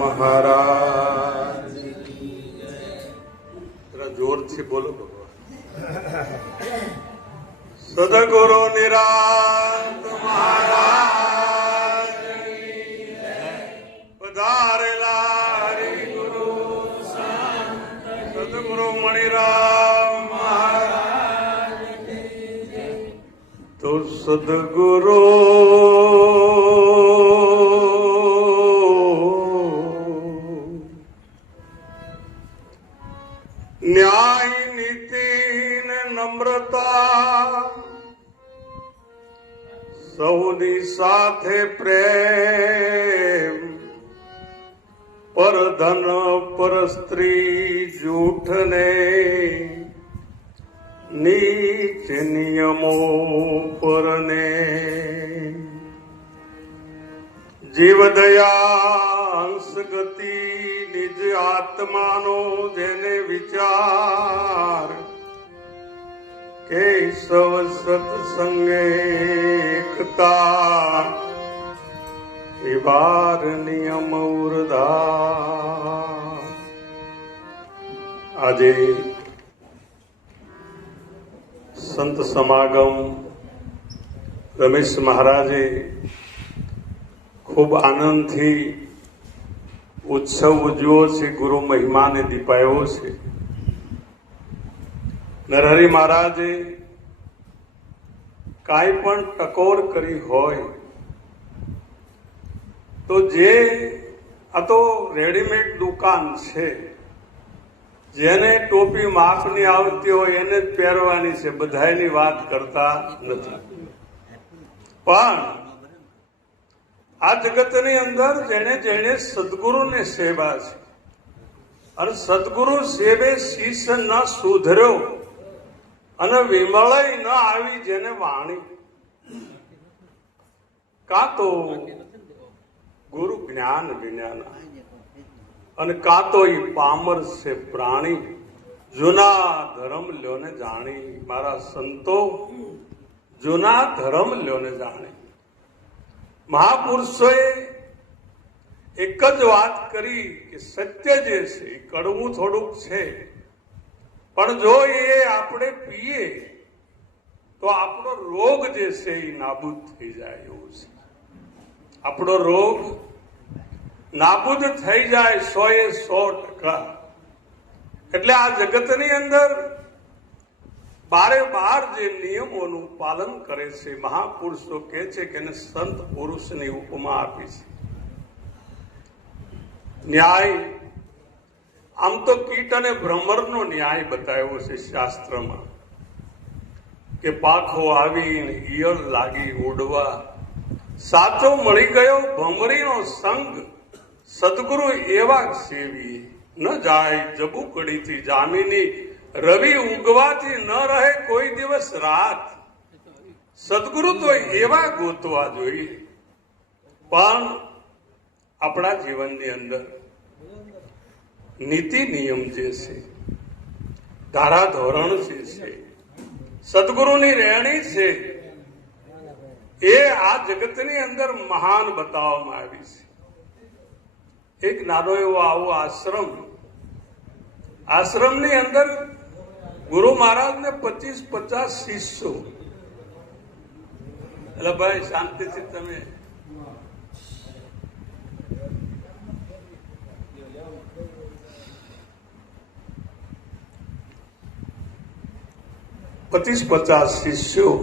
महाराज जरा जोर से बोलो सदगुरु निरांत महाराज पधारेला हरि गुरु सदगुरु मणिराम महाराज तो सदगुरु न्याय नीति ने नम्रता सौनी साथे प्रेम पर धन पर स्त्री जूठ ने नीच नियमों पर ने जीव दया अंश गति निज आत्मानो जेने विचार केशव सत्संगे एकता विवार नियम उर्धा આજે સંત સમાગમ રમેશ મહારાજે ખૂબ આનંદથી ઉત્સવ ઉજવ્યો છે, ગુરુ મહિમાને દીપાયો છે. નરહરી મહારાજે કાંઈ પણ ટકોર કરી હોય તો જે આ તો રેડીમેડ દુકાન છે, જેને ટોપી માપની આવતી હોય એને જ પહેરવાની છે, બધાની વાત કરતા નથી. પણ આ જગતની અંદર જેને જેને સદગુરુને સેવા છે અને સદગુરુ સેવે શીશ ન સુધર્યો અને વિમળય ન આવી જેને વાણી, કાં તો ગુરુ જ્ઞાન વિજ્ઞાન અને કાં તો એ પામર છે પ્રાણી, જૂના ધર્મ લ્યોને જાણી. મારા સંતો જૂના ધર્મ લ્યોને જાણી. મહાપુરુષોએ એક જ વાત કરી કે સત્ય જે છે એ કડવું થોડુંક છે, પણ જો એ આપણે પીએ તો આપણો રોગ જે છે એ નાબૂદ થઈ જાય એવું છે. આપણો રોગ નાબૂદ થઈ જાય 100%. એટલે આ જગતની અંદર બારે બાર જે નિયમોનું પાલન કરે છે, મહાપુરુષો કહે છે કે એને સંત પુરુષની ઉપમા આપી છે. ન્યાય આમ તો કીટ અને ભ્રમરનો ન્યાય બતાવ્યો છે શાસ્ત્રમાં કે પાખો આવીને ઈયળ લાગી ઉડવા, સાચો મળી ગયો ભમરીનો સંગ, સદગુરુ એવા સેવી ન જાય જબુકડીથી જામીની, રવિ ઉગવાથી ન રહે કોઈ દિવસ રાત. સદગુરુ તો એવા ગોતવા જોઈએ. પણ આપણા જીવનની અંદર નીતિ નિયમ જે છે, ધારા ધોરણ જે છે, સદગુરુની રહેણી છે, એ આ જગતની અંદર મહાન બતાવવામાં આવી છે. એક નાનો એવો આવો આશ્રમની અંદર ગુરુ મહારાજને 25-50 શિષ્યો. એટલે ભાઈ શાંતિથી તમે શિષ્યો,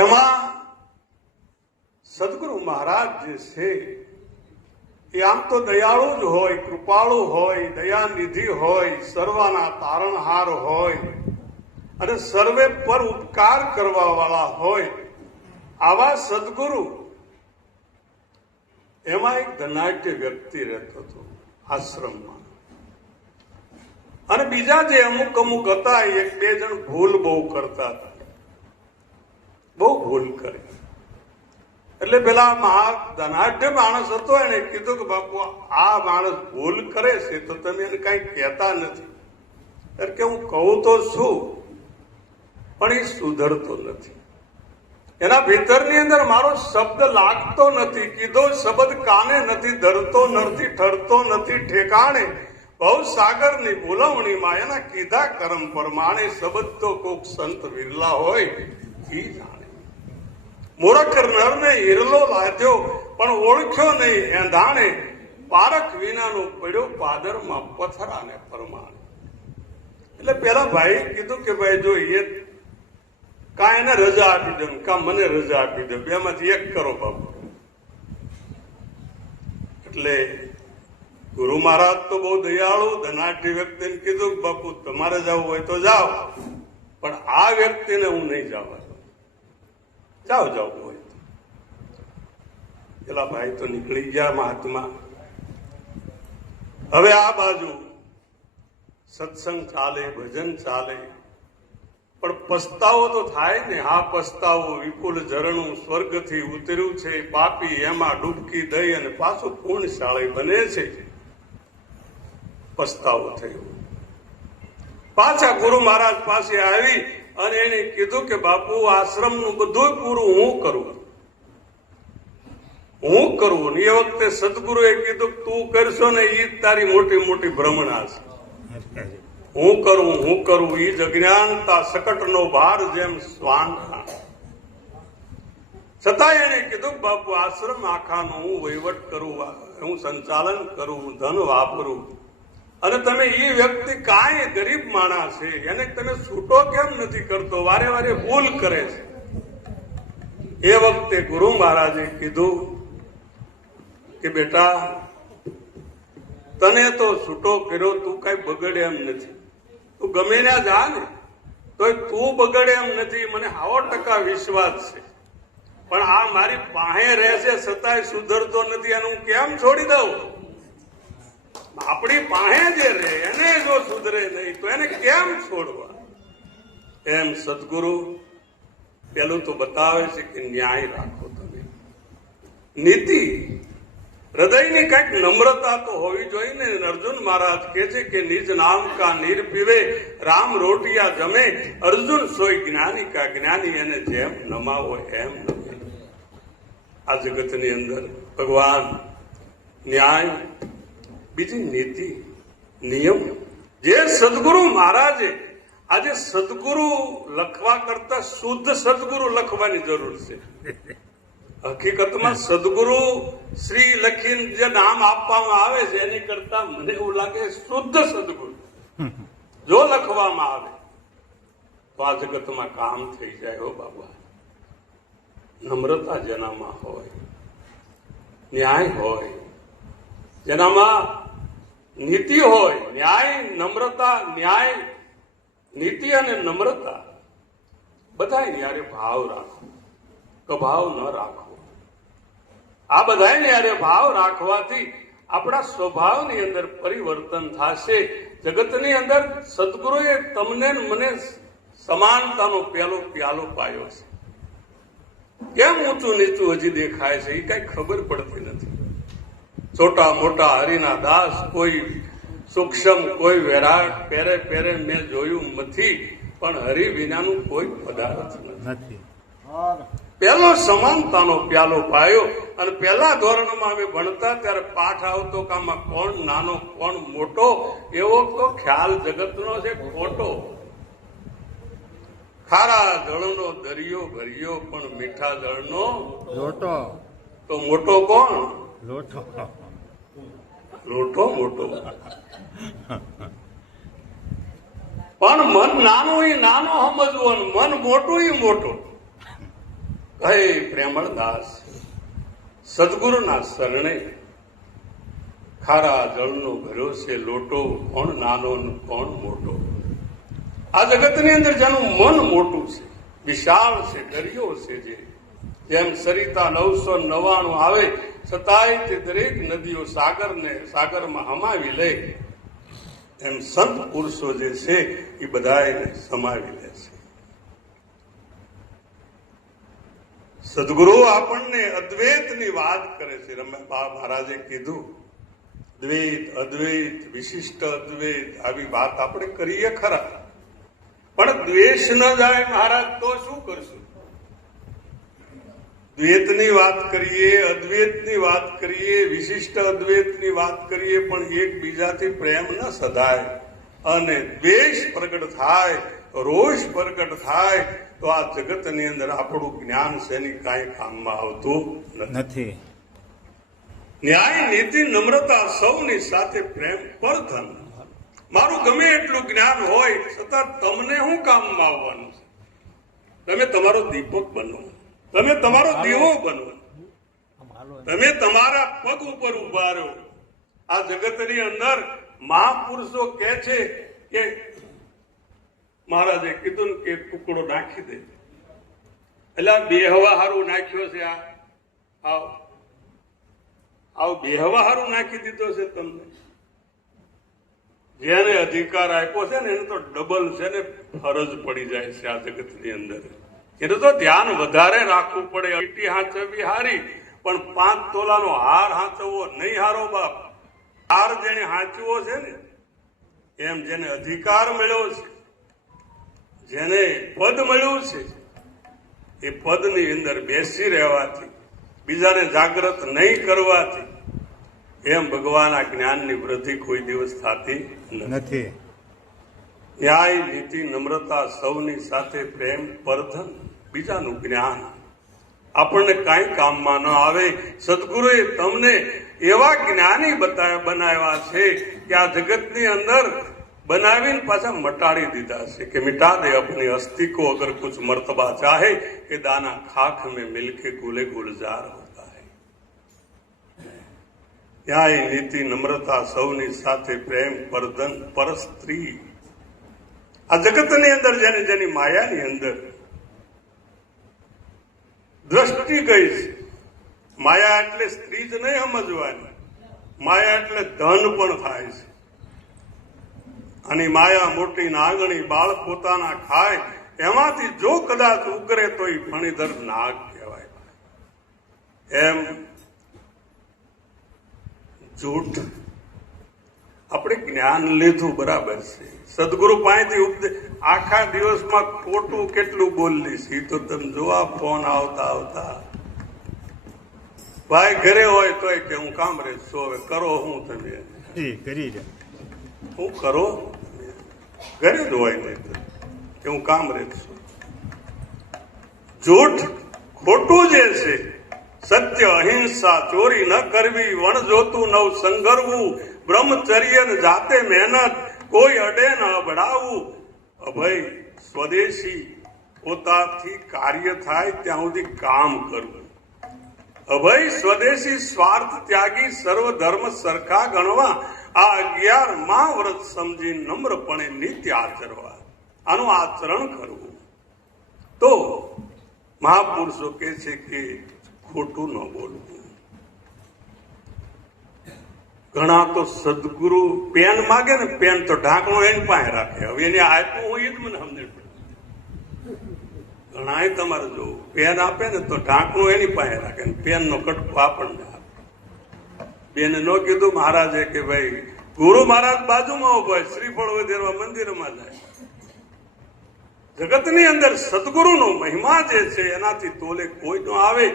એમાં સદગુરુ મહારાજ જે છે એ આમ તો દયાળુ જ હોય, કૃપાળુ હોય, દયાનિધિ હોય, સર્વના તારણહાર હોય અને સર્વે પર ઉપકાર કરવા વાળા હોય. આવા સદગુરુ, એમાં એક ધનાઢ્ય વ્યક્તિ રહેતો હતો આશ્રમમાં. અને બીજા જે અમુક હતા, એક બે જણ ભૂલ બહુ કરતા હતા, બહુ ભૂલ કરી. એટલે પેલા ધનાઢ્ય માણસ હતો, એને કીધું કે બાપુ આ માણસ ભૂલ કરે છે તો તમે એને કઈ કહેતા નથી. એટલે કે હું કહું તો છું પણ એ સુધરતો નથી. એના ભીતરની અંદર મારો શબ્દ લાગતો નથી, કીધો શબ્દ કાને નથી ધરતો, નથી ઠરતો નથી ઠેકાણે, બહુ સાગરની બોલવણીમાં એના કીધા કર્મ પ્રમાણે, શબ્દ તો કોક સંત વિરલા હોય ઈ જાણે. મૂર્ખ નરને હિરલો લાદ્યો પણ ઓળખ્યો નહીં એંધાણે, પારખ વિનાનો પડ્યો પાદરમાં પથરાને પરમાણે. એટલે પેલા ભાઈ કીધું કે ભાઈ જો એ કા એને રજા આપી દે, કા મને રજા આપી દે, બે માંથી એક કરો બાપુ. એટલે ગુરુ મહારાજ તો બહુ દયાળુ ધનાઢ્ય વ્યક્તિને કીધું કે બાપુ તમારે જવું હોય તો જાઓ, પણ આ વ્યક્તિને હું નહીં જવા દઉં, જાઓ જવું હોય તો. પેલા ભાઈ તો નીકળી ગયા મહાત્મા. હવે આ બાજુ સત્સંગ ચાલે, ભજન ચાલે, પણ પસ્તાવો તો થાય ને. હા, પસ્તાવો વિપુલ ઝરણું સ્વર્ગથી ઉતર્યું છે, પાપી એમાં ડૂબકી દઈ અને પાછું પૂર્ણશાળી બને છે. પસ્તાવો થયો. પાછા ગુરુ મહારાજ પાસે આવી અને એને કીધું કે બાપુ આશ્રમનું બધું પૂરું હું કરું. ને એ વખતે સદગુરુએ કીધું તું કરશો ને એ તારી મોટી મોટી ભ્રમણા છે. હું કરું ઈ જ અજ્ઞાનતા સકટનો ભાર જેમ શ્વાન. છતાં એને કીધું બાપુ આશ્રમ આખાનો હું વહીવટ કરું, હું સંચાલન કરું, ધન વાપરું, અને તમે એ વ્યક્તિ કાંઈ ગરીબ માણસ છે એને તમે છૂટો કેમ નથી કરતો, વારે વારે ભૂલ કરે છે. એ વખતે ગુરુ મહારાજે કીધું કે બેટા તને તો છૂટો કર્યો, તું કઈ બગડે એમ નથી, તું ગમે ત્યાં જા ને તો તું બગડે એમ નથી, મને 100% વિશ્વાસ છે. પણ આ મારી પાસે રહેશે છતાંય સુધરતો નથી, એનું હું કેમ છોડી દઉં? આપણી પાસે જે રહે એને જો સુધરે નહીં તો એને કેમ છોડવા? એમ સદગુરુ પેલું તો બતાવે છે કે ન્યાય રાખો તમે, નીતિ, હૃદયની કઈક નમ્રતા તો હોવી જોઈએ ને. અર્જુન મહારાજ કહે છે કે નિજ નામ કા નીર પીવે, રામ રોટિયા જમે, અર્જુન સોય જ્ઞાની કા જ્ઞાની, એને જેમ નમાવો એમ નમે. આ જગતની અંદર ભગવાન ન્યાય, બીજી નીતિ, નિયમ, જે સદગુરુ મહારાજે આજે સદગુરુ લખવા કરતા શુદ્ધ સદગુરુ લખવાની જરૂર છે. હકીકતમાં સદગુરુ શ્રી લખીને જે નામ આપવામાં આવે છે એની કરતા મને એવું લાગે શુદ્ધ સદગુરુ જો લખવામાં આવે તો આ જગતમાં કામ થઈ જાય. હો બાબા, નમ્રતા જેનામાં હોય, ન્યાય હોય, જેનામાં નીતિ હોય, ન્યાય, નમ્રતા, ન્યાય, નીતિ અને નમ્રતા, બધા યારે ભાવ રાખો, કભાવ ન રાખો. આ બધાને યારે ભાવ રાખવાથી આપણા સ્વભાવની અંદર પરિવર્તન થશે. જગતની અંદર સદગુરુએ તમને મને સમાનતાનો પ્યાલો પાયો છે. કેમ ઊંચું નીચું હજી દેખાય છે એ કઈ ખબર પડતી નથી. છોટા મોટા હરિના દાસ, કોઈ સૂક્ષ્મ, કોઈ વિરાટ, પેરે મેં જોયું નથી, પણ હરિ વિનાનું કોઈ પદાર્થ નથી. પેલો સમાનતાનો પ્યાલો પાયો. અને પહેલા ધોરણમાં અમે ભણતા ત્યારે પાઠ આવતો કે આમાં કોણ નાનો કોણ મોટો, એવો તો ખ્યાલ જગતનો છે ખોટો. ખારા જળનો દરિયો ભર્યો પણ મીઠા જળનો લોટો. તો મોટો કોણ? લોટો મોટો. પણ મન નાનું એ નાનો સમજવો, મન મોટું એ મોટો. હે પ્રેમળદાસ, સદગુરુના શરણે ખારા જળનો ભર્યો છે લોટો, કોણ નાનો ને કોણ મોટો. આ જગતની અંદર જેનું મન મોટું છે, વિશાળ છે, દરિયો છે, જેમ સરિતા 999 આવે છતાંય તે દરેક નદીઓ સાગરમાં હમાવી લે, એમ સંત પુરુષો જે છે એ બધાને સમાવી લે છે. સદગુરુ આપણને અદ્વૈતની વાત કરે છે. રમણબા મહારાજે કીધું દ્વૈત, અદ્વૈત, વિશિષ્ટ અદ્વૈત, આવી વાત આપણે કરીએ ખરા, પણ દ્વેષ ન જાય મહારાજ તો શું કરશું? દ્વૈતની વાત કરીએ, અદ્વૈતની વાત કરીએ, વિશિષ્ટ અદ્વૈતની વાત કરીએ, પણ એકબીજાથી પ્રેમ ન સધાય અને દ્વેષ પ્રગટ થાય, રોષ પ્રગટ થાય, તો આ જગતની અંદર આપણું જ્ઞાન શેની કાંઈ કામમાં આવતું નથી. ન્યાય, નીતિ, નમ્રતા, સૌની સાથે પ્રેમ, પરધન. મારું ગમે એટલું જ્ઞાન હોય છતાં તમને શું કામમાં આવવાનું છે? તમે તમારો દીપક બનો, તમે તમારો દીવો બનો, તમે તમારા પગ ઉપર ઉભા રહો. આ જગતની અંદર મહાપુરુષો કહે છે કે મહારાજે કીધું ને કે ટુકડો નાખી દે, એટલે બેહવા હારું નાખ્યો છે. આવ બેહવા હારું નાખી દીધો છે તમને. જેને અધિકાર આપ્યો છે ને એને તો ડબલ છે ને ફરજ પડી જાય છે આ જગતની અંદર. એને તો ધ્યાન વધારે રાખવું પડે. ઈટી હાંચવી હારી, પણ 5 તોલાનો હાર હાંચવો નહીં હારો બાપ. હાર જેને હાંચવો છે ને, એમ જેને અધિકાર મળ્યો છે, જેને પદ મળ્યું છે, એ પદની અંદર બેસી રહેવાથી, બીજાને જાગૃત નહીં કરવાથી, એમ ભગવાનના જ્ઞાનની વૃદ્ધિ કોઈ દિવસ થતી નથી. ન્યાય, નીતિ, નમ્રતા, સૌની સાથે પ્રેમ, પરધન, બીજાનું જ્ઞાન આપણને કાંઈ કામમાં ન આવે. સદગુરુએ તમને એવા જ્ઞાની બનાવ્યા છે કે આ જગતની અંદર બનાવીને પાછા મટાડી દીધા છે કે મિટા દે અપની અસ્થિ કો અગર કુછ મર્તબા ચાહે કે દાના ખાખ में मिलके गुले गुलजार होता है. ન્યાય, નીતિ, નમ્રતા, સૌની સાથે પ્રેમ, પરધન, પરસ્ત્રી. આ જગતની અંદર જેની માયાની અંદર દ્રષ્ટિ ગઈ છે. માયા એટલે સ્ત્રી જ નહીં સમજવાની, માયા એટલે ધન પણ થાય છે. અને માયા મોટી નાગણી બાળ પોતાના ખાય, એમાંથી જો કદાચ ઉગરે તો એ ફણીધર નાગ કહેવાય. એમ જૂઠ. આપણે જ્ઞાન લીધું બરાબર છે, સદગુરુ પાસેથી ઉપદેશ, આખા દિવસમાં ખોટું કેટલું બોલી છે તો તમે જોવા. ફોન આવતા ભાઈ ઘરે હોય તોય કે હું કામ રેસ છું, હવે કરો હું તમે કરી હું કરો, ઘરે જ હોય નહીં કે હું કામ રેસ છું. જૂઠ, ખોટું જે છે, સત્ય, અહિંસા, ચોરી ન કરવી, વણ જોતું નવ સંઘરવું, બ્રહ્મચર્ય જાતે મહેનત, કોઈ અડે ન અબડાવવું, અભય સ્વદેશી, પોતાથી કાર્ય થાય ત્યાં સુધી કામ કરવું, અભય સ્વદેશી, સ્વાર્થ ત્યાગી, સર્વ ધર્મ સરખા ગણવા, આ 11 વ્રત સમજી નમ્રપણે નિત્ય આચરવા. આનું આચરણ કરવું. તો મહાપુરુષો કહે છે કે ખોટું ન બોલવું. ઘણા તો સદગુરુ પેન માગે ને, પેન તો ઢાંકણું એની પાસે રાખે. હવે એને આપ્યું હોય એ જ મને સમજણ પડે. ઘણા તમારે જો પેન આપે ને તો ઢાંકણું એની પાસે રાખે, પેન નો કટકો આપણને આપે. બેને ન કીધું મહારાજે કે ભાઈ ગુરુ મહારાજ બાજુમાં ઉભો હોય, શ્રીફળ વધેરવા મંદિરમાં જાય. જગતની અંદર સદગુરુનો મહિમા જે છે એનાથી તોલે કોઈ ન આવે.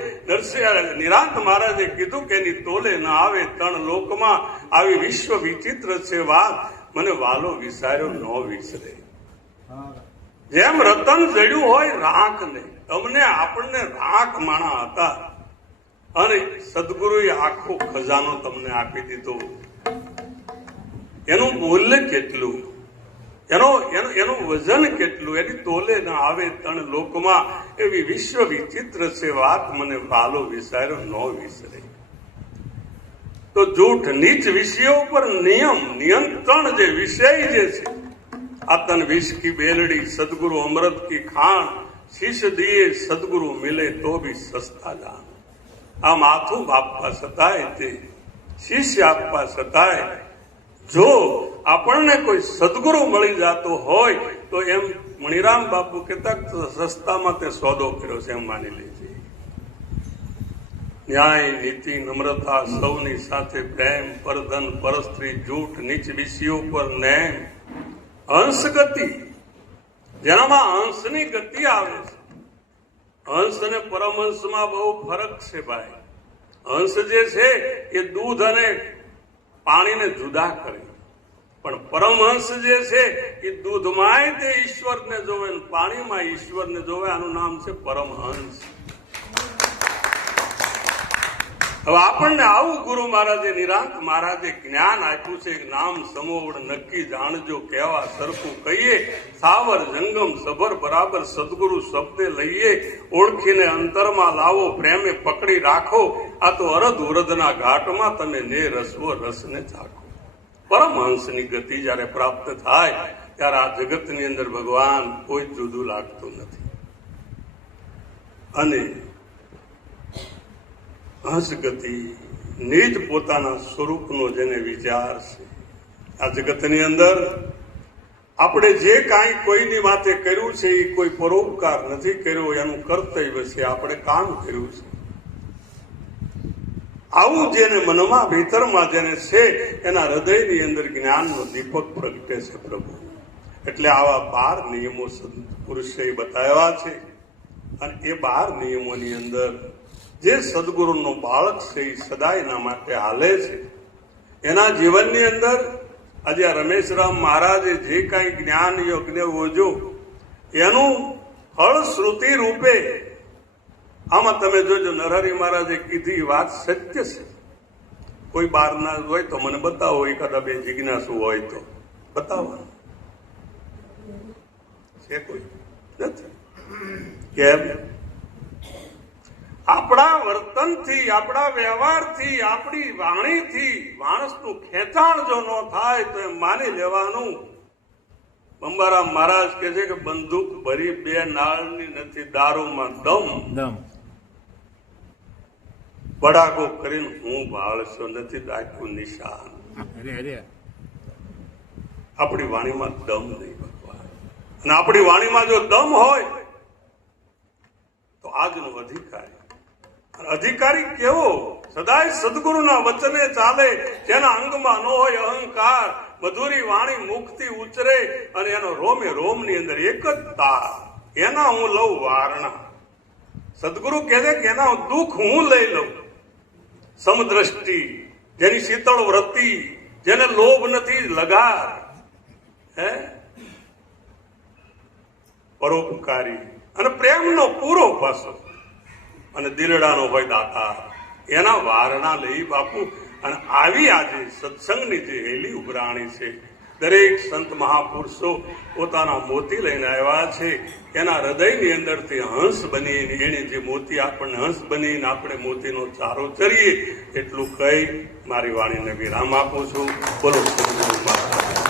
નિરાંત મહારાજે કીધું કે એની તોલે ન આવે. 3 લોકમાં આવી વિશ્વ વિચિત્ર છે વાત, મને વાલો વિસાર્યો ન વિસરે. જેમ રતન જડ્યું હોય રાખ ને, તમને આપણને રાખ માણા હતા અને સદગુરુએ આખો ખજાનો તમને આપી દીધો. એનું મૂલ્ય કેટલું, એનું વજન કેટલું, એની તોલે ન આવે. 3 લોકમાં એવી વિશ્વ વિચિત્ર છે વાત, મને વાલો વિસાર્યો ન વિસરે. તો જૂઠ, નીચ વિષયો પર નિયંત્રણ જે વિષય જે છે, આતન વિષ કી બેલડી, સદગુરુ અમૃત કી ખાણ, શીશ દિયે સદગુરુ મિલે તો ભી સસ્તા જાન. આ માથું આપવા છતાંય, તે શિષ્ય આપવા છતાંય, જો આપણને કોઈ સદગુરુ મળી જતો હોય તો એમ મણિરામ બાપુ કહેતા સસ્તામાં તે સોદો કર્યો છે એમ માની લેજે. ન્યાય, નીતિ, નમ્રતા, સૌની સાથે પ્રેમ, પરધન, પરસ્ત્રી, જૂઠ, નીચ વિષયો પર નેમ, હંસ ગતિ, જેનામાં હંસની ગતિ આવે છે. હંસ અને પરમહંસમાં બહુ ફરક છે ભાઈ. હંસ જે છે એ દૂધ અને પાણીને જુદા કરે, પણ પરમહંસ જે છે એ દૂધમાંય તે ઈશ્વરને જોવે ને પાણીમાં ઈશ્વરને જોવે. આનું નામ છે પરમહંસ. હવે આપણને આવું ગુરુ મહારાજે નિરાંત મહારાજે જ્ઞાન આપ્યું છે. નામ સમોવડ નક્કી જાણજો, કહેવા સરખું કહીએ, સાવર જંગમ સભર બરાબર સદગુરુ શબ્દે લઈએ, ઓળખીને અંતરમાં લાવો, પ્રેમે પકડી રાખો, આ તો અરધ ઉરધના ઘાટમાં તમે ને રસવો રસને ચાખો. પરમહંસની ગતિ જયારે પ્રાપ્ત થાય ત્યારે આ જગતની અંદર ભગવાન કોઈ જુદું લાગતું નથી. અને હંસ ગતિ નિજ પોતાના સ્વરૂપનો જેને વિચાર છે. આ જગતની અંદર આપણે જે કાંઈ કોઈની માથે કર્યું છે એ કોઈ પરોપકાર નથી કર્યો, એનું કર્તવ્ય છે, આપણે કામ કર્યું છે. આવું જેને મનમાં ભીતરમાં જેને છે એના હૃદયની અંદર જ્ઞાનનો દીપક પ્રગટે છે પ્રભુ. એટલે આવા 12 નિયમો પુરુષે બતાવ્યા છે. અને એ 12 નિયમોની અંદર જે સદગુરુનો બાળક છે એ સદાય એના માટે હાલે છે. એના જીવનની અંદર આજે રમેશરામ મહારાજે જે કાંઈ જ્ઞાન યજ્ઞ ઓજો એનું ફળશ્રુતિ રૂપે આમાં તમે જોજો. નરહરી મહારાજે કીધી વાત સત્ય છે. કોઈ બહારના હોય તો મને બતાવો, એકાદા બે જિજ્ઞાસુ હોય તો બતાવવાનું છે. કોઈ નથી. કેમ? આપણા વર્તનથી, આપણા વ્યવહારથી, આપણી વાણીથી માણસનું ખેંચાણ જો ન થાય તો એમ માની લેવાનું. બંબારામ મહારાજ કહે છે કે બંદૂક ભરી 2 નાળની નથી, દારૂમાં દમ. બડાકો કરીને હું ભાળશો નથી, દાખ્યું નિશાન. આપણી વાણીમાં દમ નહીં ભગવાન. અને આપણી વાણીમાં જો દમ હોય તો આજનો અધિકારી કેવો? સદાય સદગુરુના વચને ચાલે, જેના અંગમાં ન હોય અહંકાર, મધુરી વાણી મુખથી ઉચરે અને એનો રોમે રોમની અંદર એક જ તાર, એના હું લઉં વારણા. સદગુરુ કહે છે કે એના દુઃખ હું લઈ લઉં. સમદ્રષ્ટિ, જેની શીતળ વ્રતિ, જેને લોભ નથી, લગાર, હે પરોપકારી અને પ્રેમનો પૂરો પાસો, અને દિલડાનો હોય દાતા, એના વારણા લઈ બાપુ. અને આવી આજે સત્સંગની જે હેલી ઉભરાણી છે, દરેક સંત મહાપુરુષો પોતાના મોતી લઈને આવ્યા છે. એના હૃદયની અંદરથી હંસ બની એને જે મોતી આપણને હંસ બનીને આપણે મોતીનો ચારો ચરીએ, એટલું કહી મારી વાણીને વિરામ આપું છું. બોલો સદગુરુ મહારાજ.